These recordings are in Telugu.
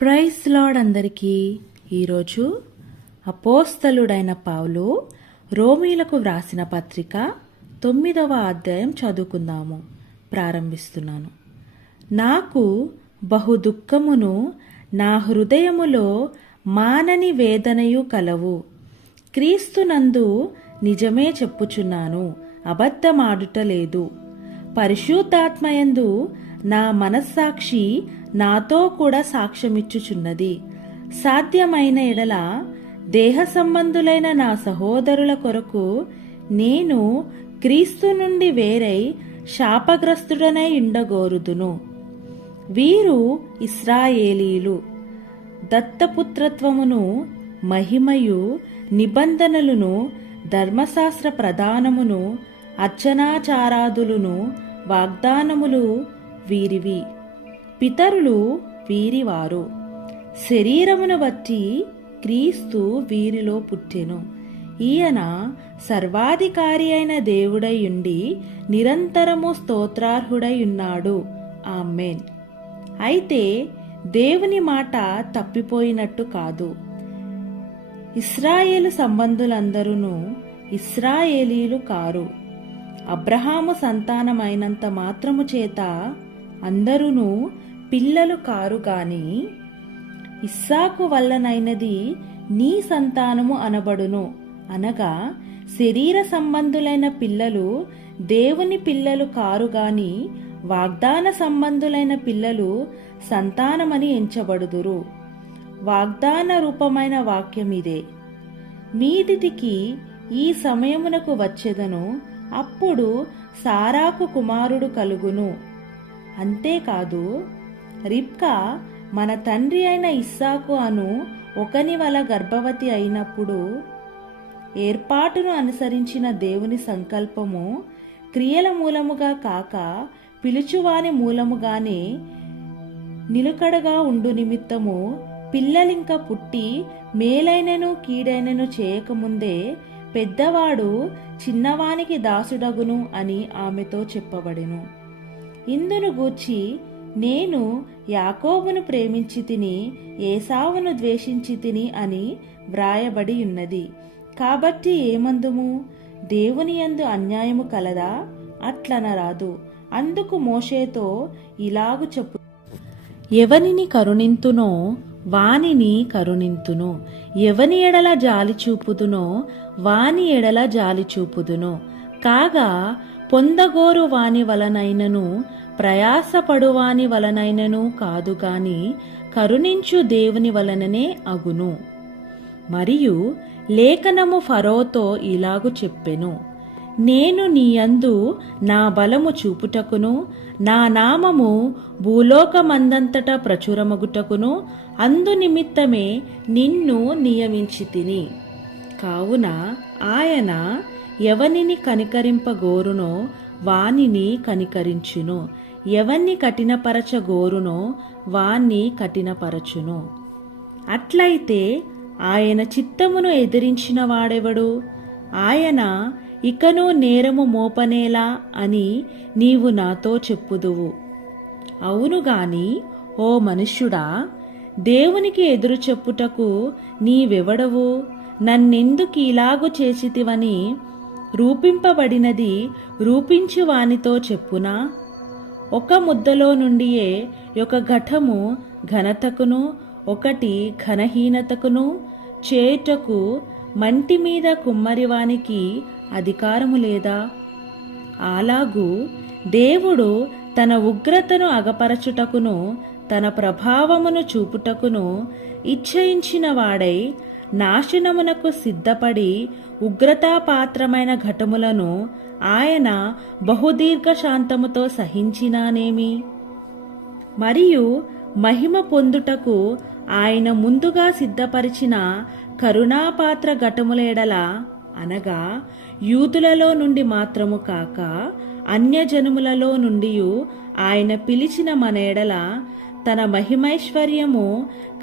ప్రైజ్ లార్డ్ అందరికీ. ఈరోజు అపోస్తలుడైన పౌలు రోమీలకు వ్రాసిన పత్రిక 9వ అధ్యాయం చదువుకుందాము. ప్రారంభిస్తున్నాను. నాకు బహు దుఃఖమును నా హృదయములో మానని వేదనయు కలవు. క్రీస్తునందు నిజమే చెప్పుచున్నాను, అబద్ధమాడుటలేదు. పరిశుద్ధాత్మయందు నా మనస్సాక్షి నాతో కూడా సాక్ష్యమిచ్చుచున్నది. సాధ్యమైన ఎడల దేహ సంబంధులైన నా సహోదరుల కొరకు నేను క్రీస్తు నుండి వేరై శాపగ్రస్తుడనై ఉండగోరుదును. వీరు ఇశ్రాయేలీలు. దత్తపుత్రత్వమును, మహిమయు, నిబంధనలను, ధర్మశాస్త్ర ప్రదానమును, అర్చనాచారాదులను, వాగ్దానములు వీరివి. పితరులు వీరివారు. శరీరమును బట్టి క్రీస్తు వీరిలో పుట్టెను. ఈయన సర్వాధికారి అయిన దేవుడై ఉండి నిరంతరము స్తోత్రార్హుడై ఉన్నాడు. ఆమేన్. అయితే దేవుని మాట తప్పిపోయినట్టు కాదు. ఇశ్రాయేలు సంబంధులందరూ ఇశ్రాయేలీలు కారు. అబ్రహాము సంతానమైనంత మాత్రము చేత అందరూ పిల్లలు కారు గాని ఇస్సాకు వల్లనైనది నీ సంతానము అనబడును. అనగా శరీర సంబంధులైన పిల్లలు దేవుని పిల్లలు కారు గాని వాగ్దాన సంబంధులైన పిల్లలు సంతానమని ఎంచబడుదురు. వాగ్దాన రూపమైన వాక్యమిదే. మీదిటికి ఈ సమయమునకు వచ్చెదను, అప్పుడు సారాకు కుమారుడు కలుగును. అంతేకాదు, రిబ్కా మన తండ్రి అయిన ఇస్సాకు అను ఒకని వల గర్భవతి అయినప్పుడు ఏర్పాటును అనుసరించిన దేవుని సంకల్పము క్రియల మూలముగా కాక పిలుచువాని మూలముగానే నిలుకడగా ఉండు నిమిత్తము పిల్లలింక పుట్టి మేలైనను కీడైనను చేయకముందే పెద్దవాడు చిన్నవానికి దాసుడగును అని ఆమెతో చెప్పబడెను. ఇందును గూర్చి నేను యాకోబును ప్రేమించి తిని ఏసావును ద్వేషించి తిని అని వ్రాయబడి ఉన్నది. కాబట్టి ఏమందుము? దేవుని యందు అన్యాయము కలదా? అట్లనరాదు. అందుకు మోషేతో ఇలాగు చెప్పు: ఎవనిని కరుణింతునో వానిని కరుణింతును, ఎవని ఎడల జాలి చూపుదునో వాని ఎడల జాలి చూపుదును. కాగా పొందగోరు వాని వలనైనను ప్రయాసపడువాని వలనైనను కాదు గాని కరుణించు దేవుని వలననే అగును. మరియు లేఖనము ఫరోతో ఇలాగు చెప్పెను: నేను నీయందు నా బలము చూపుటకును నా నామము భూలోకమందంతటా ప్రచురమగుటకును అందు నిమిత్తమే నిన్ను నియమించితిని. కావున ఆయన ఎవనిని కనికరింపగోరునో వానిని కనికరించును, ఎవన్ని కఠినపరచగోరునో వాన్ని కఠినపరచును. అట్లయితే ఆయన చిత్తమును ఎదిరించిన వాడెవడు? ఆయన ఇకను నేరము మోపనేలా అని నీవు నాతో చెప్పుదువు. అవునుగాని ఓ మనుష్యుడా, దేవునికి ఎదురు చెప్పుటకు నీవెవడవు? నన్నెందుకు ఇలాగు చేసితివని రూపింపబడినది రూపించు వానితో చెప్పునా? ఒక ముద్దలో నుండియే ఒక ఘటము ఘనతకును ఒకటి ఘనహీనతకును చేయుటకు మంటి మీద కుమ్మరివానికి అధికారము లేదా? అలాగూ దేవుడు తన ఉగ్రతను అగపరచుటకును తన ప్రభావమును చూపుటకును ఇచ్చయించిన వాడై నాశనమునకు సిద్ధపడి ఉగ్రతాపాత్రమైన ఘటములను ఆయన బహుదీర్ఘ శాంతముతో సహించినానేమి? మరియు మహిమ పొందుటకు ఆయన ముందుగా సిద్ధపరిచిన కరుణాపాత్ర ఘటముల ఎడల, అనగా యూదులలో నుండి మాత్రము కాక అన్యజనములలో నుండి ఆయన పిలిచిన మన ఎడల తన మహిమైశ్వర్యము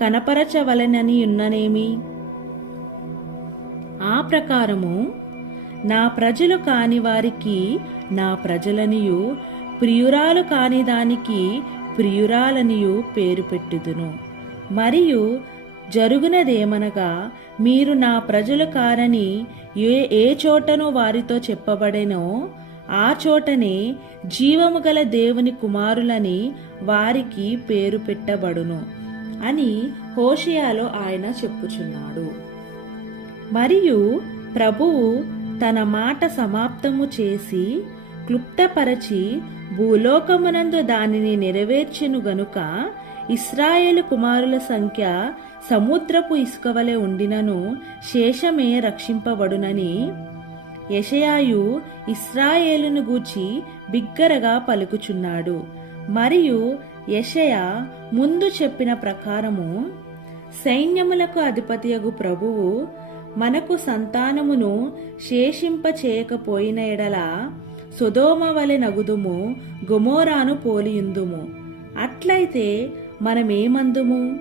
కనపరచవలెనని ఉన్ననేమి? ఆ ప్రకారము నా ప్రజలు కాని వారికి నా ప్రజలనియు, ప్రియురాలు కాని దానికి ప్రియురాలనియు పేరు పెట్టుదును. మరియు జరుగునదేమనగా, మీరు నా ప్రజలు కారని ఏ చోటను వారితో చెప్పబడెనో ఆ చోటనే జీవము గల దేవుని కుమారులని వారికి పేరు పెట్టబడును అని హోషేయలో ఆయన చెప్పుచున్నాడు. మరియు ప్రభువు తన మాట సమాప్తము చేసి క్లుప్తపరచి భూలోకమునందు దానిని నెరవేర్చెను గనుక ఇశ్రాయేలు కుమారుల సంఖ్య సముద్రపు ఇసుకవలె ఉండినను శేషమే రక్షింపబడునని యెషయాయు ఇశ్రాయేలును గూర్చి బిగ్గరగా పలుకుచున్నాడు. మరియు యెషయా ముందు చెప్పిన ప్రకారము సైన్యములకు అధిపతియగు ప్రభువు మనకు సంతానమును శేషింప చేయకపోయిన ఎడల సొదొమ వలె నగుదుము, గొమోరాను పోలియుందుము. అట్లయితే మనమేమందుము?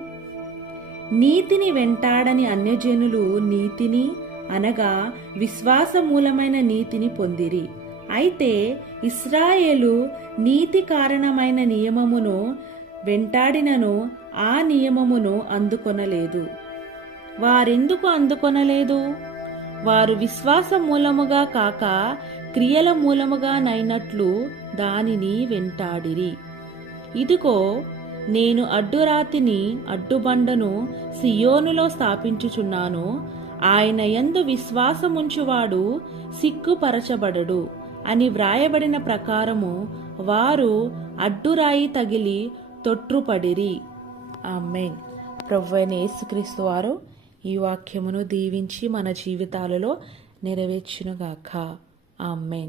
నీతిని వెంటాడని అన్యజనులు నీతిని అనగా విశ్వాసమూలమైన నీతిని పొందిరి. అయితే ఇశ్రాయేలు నీతి కారణమైన నియమమును వెంటాడినను ఆ నియమమును అందుకొనలేదు. వారెందుకు అందుకొనలేదు? వారు విశ్వాస మూలముగా కాక క్రియల మూలముగా నైనట్లు దానిని వెంటాడిరి. ఇదిగో, నేను అడ్డురాతిని అడ్డుబండను సియోనులో స్థాపించుచున్నాను. ఆయన యందు విశ్వాసముంచువాడు సిగ్గుపరచబడడు అని వ్రాయబడిన ప్రకారము వారు అడ్డురాయి తగిలి తొట్రుపడిరి. ఆమేన్. ప్రభువైన యేసుక్రీస్తు వారు ఈ వాక్యమును దీవించి మన జీవితాలలో నెరవేర్చునుగాక. ఆమేన్.